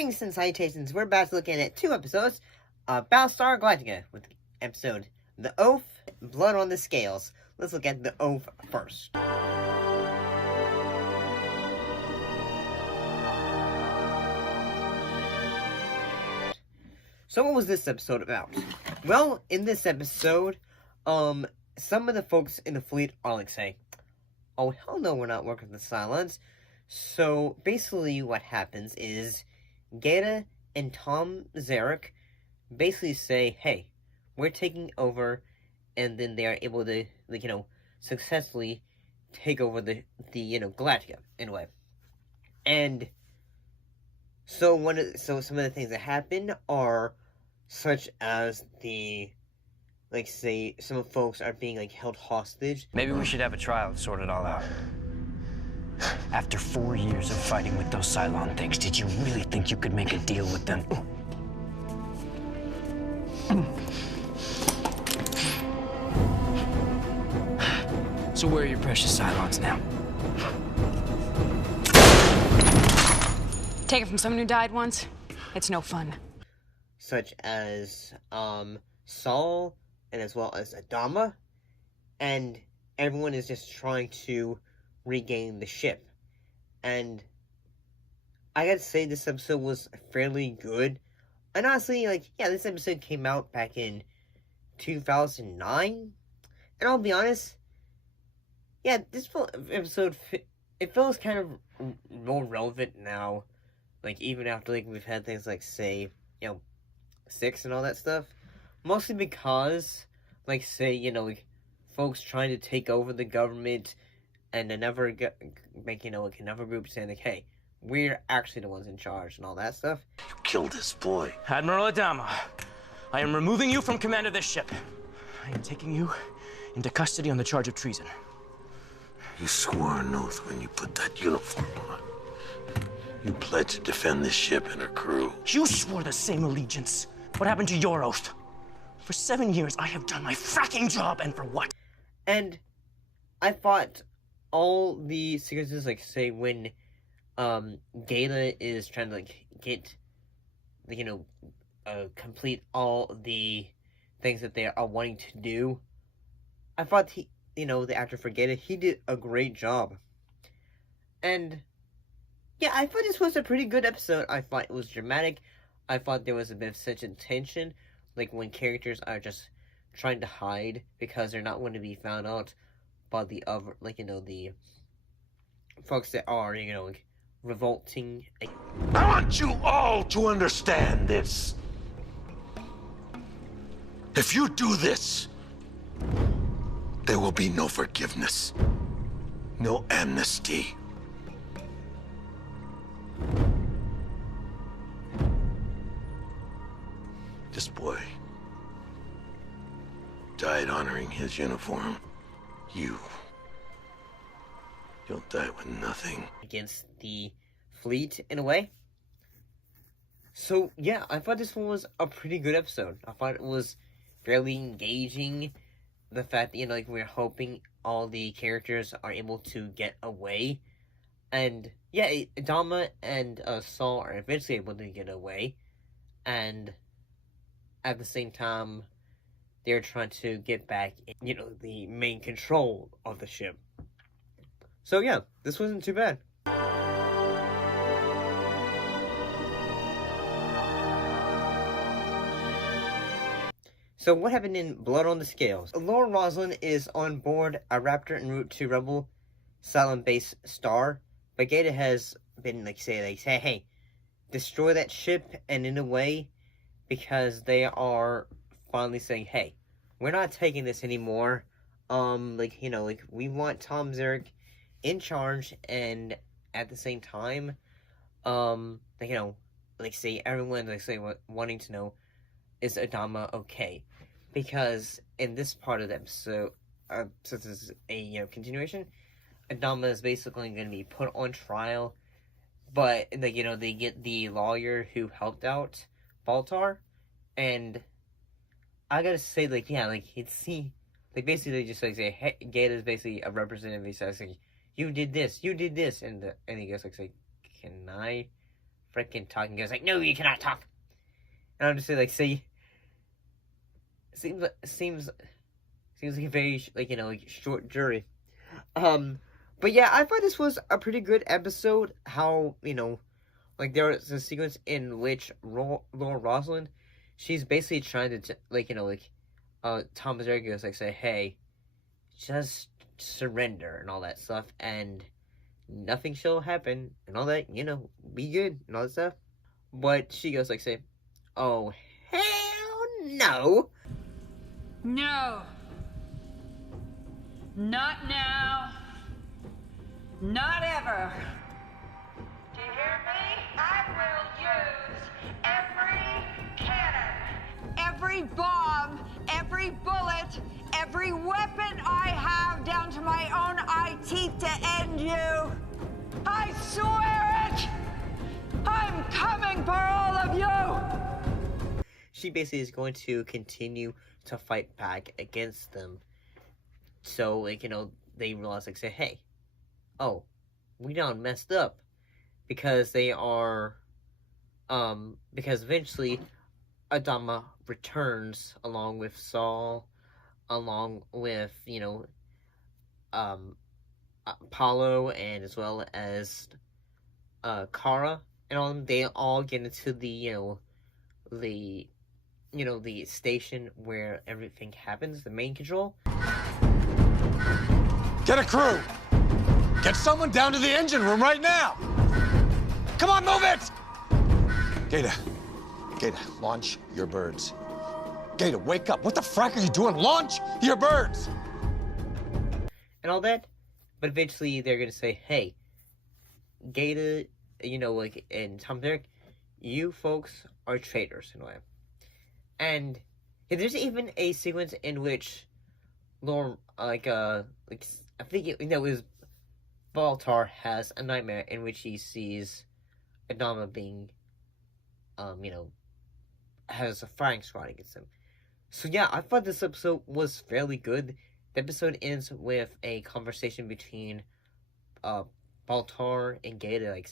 Greetings and salutations. We're about to look at 2 episodes of Battlestar Galactica with episode The Oath, Blood on the Scales. Let's look at The Oath first. So what was this episode about? Well, in this episode, some of the folks in the fleet are like saying, oh hell no, we're not working with the Cylons. So basically what happens is Gaeta and Tom Zarek basically say, hey, we're taking over, and then they are able to, successfully take over the Galactica, in a way. And so some of the things that happen are such as some folks are being, held hostage. Maybe we should have a trial to sort it all out. After 4 years of fighting with those Cylon things, did you really think you could make a deal with them? So where are your precious Cylons now? Take it from someone who died once? It's no fun. Such as, Saul, and as well as Adama, and everyone is just trying to regain the ship. And I gotta say, this episode was fairly good. And honestly, this episode came out back in 2009. And I'll be honest, this episode, it feels kind of more relevant now. Even after, we've had things like, say, 6 and all that stuff. Mostly because, folks trying to take over the government, and another group saying, hey, we're actually the ones in charge and all that stuff. You killed this boy. Admiral Adama, I am removing you from command of this ship. I am taking you into custody on the charge of treason. You swore an oath when you put that uniform on. You pledged to defend this ship and her crew. You swore the same allegiance. What happened to your oath? For 7 years, I have done my fracking job, and for what? And I thought all the sequences, when Gaeta is trying to, get, complete all the things that they are wanting to do, I thought the actor for Gaeta, he did a great job. And yeah, I thought this was a pretty good episode. I thought it was dramatic. I thought there was a bit of such tension, when characters are just trying to hide because they're not going to be found out by the other, the folks that are, revolting. I want you all to understand this. If you do this, there will be no forgiveness, no amnesty. This boy died honoring his uniform. You'll die with nothing. Against the fleet, in a way. So, yeah, I thought this one was a pretty good episode. I thought it was fairly engaging. The fact that, we're hoping all the characters are able to get away. And, yeah, Adama and Saul are eventually able to get away. And at the same time, they're trying to get back, the main control of the ship. So yeah, this wasn't too bad. So what happened in Blood on the Scales? Lord Roslyn is on board a Raptor en route to Rebel Cylon base Star. But Gaeta has been say, hey, destroy that ship, and in a way, because they are finally saying, hey, we're not taking this anymore. We want Tom Zarek in charge, and at the same time, everyone, wanting to know, is Adama okay? Because in this part of the episode, since this is a, continuation, Adama is basically going to be put on trial, but, they get the lawyer who helped out Baltar, and I gotta say, basically they just, say, hey, Gaeta is basically a representative. He says, you did this, and he goes, can I freaking talking. He goes like, no, you cannot talk. And I'm just like, see, seems like a very, like, like, short jury. But yeah, I thought this was a pretty good episode. How, like, there was a sequence in which Laura Roslyn, she's basically trying to, Tom Zarek goes, like, say, hey, just surrender and all that stuff, and nothing shall happen, and all that, be good, and all that stuff. But she goes, like, say, oh, hell no! No. Not now. Not ever. Do you hear me? I will use every cannon, every bomb, every bullet, every weapon I have down to my own eye teeth to end you. I swear it! I'm coming for all of you! She basically is going to continue to fight back against them. So, they realize, like, say, hey, oh, we done messed up. Because they are, because eventually Adama returns along with Saul, along with, Apollo, and as well as, Kara, and all them. They all get into the, the station where everything happens, the main control. Get a crew! Get someone down to the engine room right now! Come on, move it! Gaeta, launch your birds. Gaeta, wake up. What the frack are you doing? Launch your birds! And all that. But eventually they're going to say, hey, Gaeta, and Tom Zarek, you folks are traitors in a way. And there's even a sequence in which Laura, I think it was Baltar has a nightmare in which he sees Adama being, has a firing squad against him. So yeah, I thought this episode was fairly good. The episode ends with a conversation between, Baltar and Gaeta,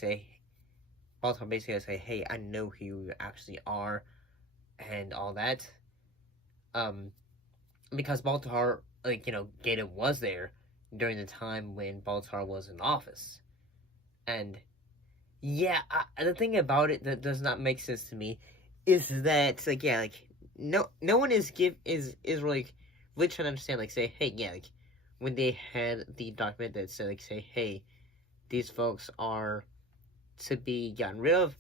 Baltar basically say, hey, I know who you actually are, and all that. Because Baltar, Gaeta was there during the time when Baltar was in office. And, yeah, the thing about it that does not make sense to me is that, no one is really trying to understand, say, hey, when they had the document that said, say, hey, these folks are to be gotten rid of,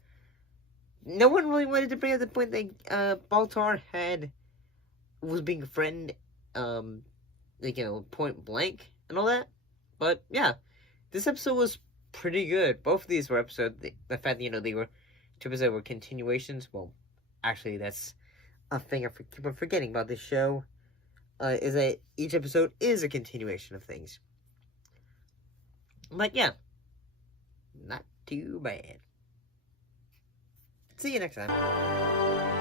no one really wanted to bring up the point that, Baltar was being threatened, point blank and all that. But, yeah, this episode was pretty good. Both of these were episodes, the fact that, they were, two episodes were continuations, well, actually, that's a thing I keep forgetting about this show, is that each episode is a continuation of things. But, yeah, not too bad. See you next time.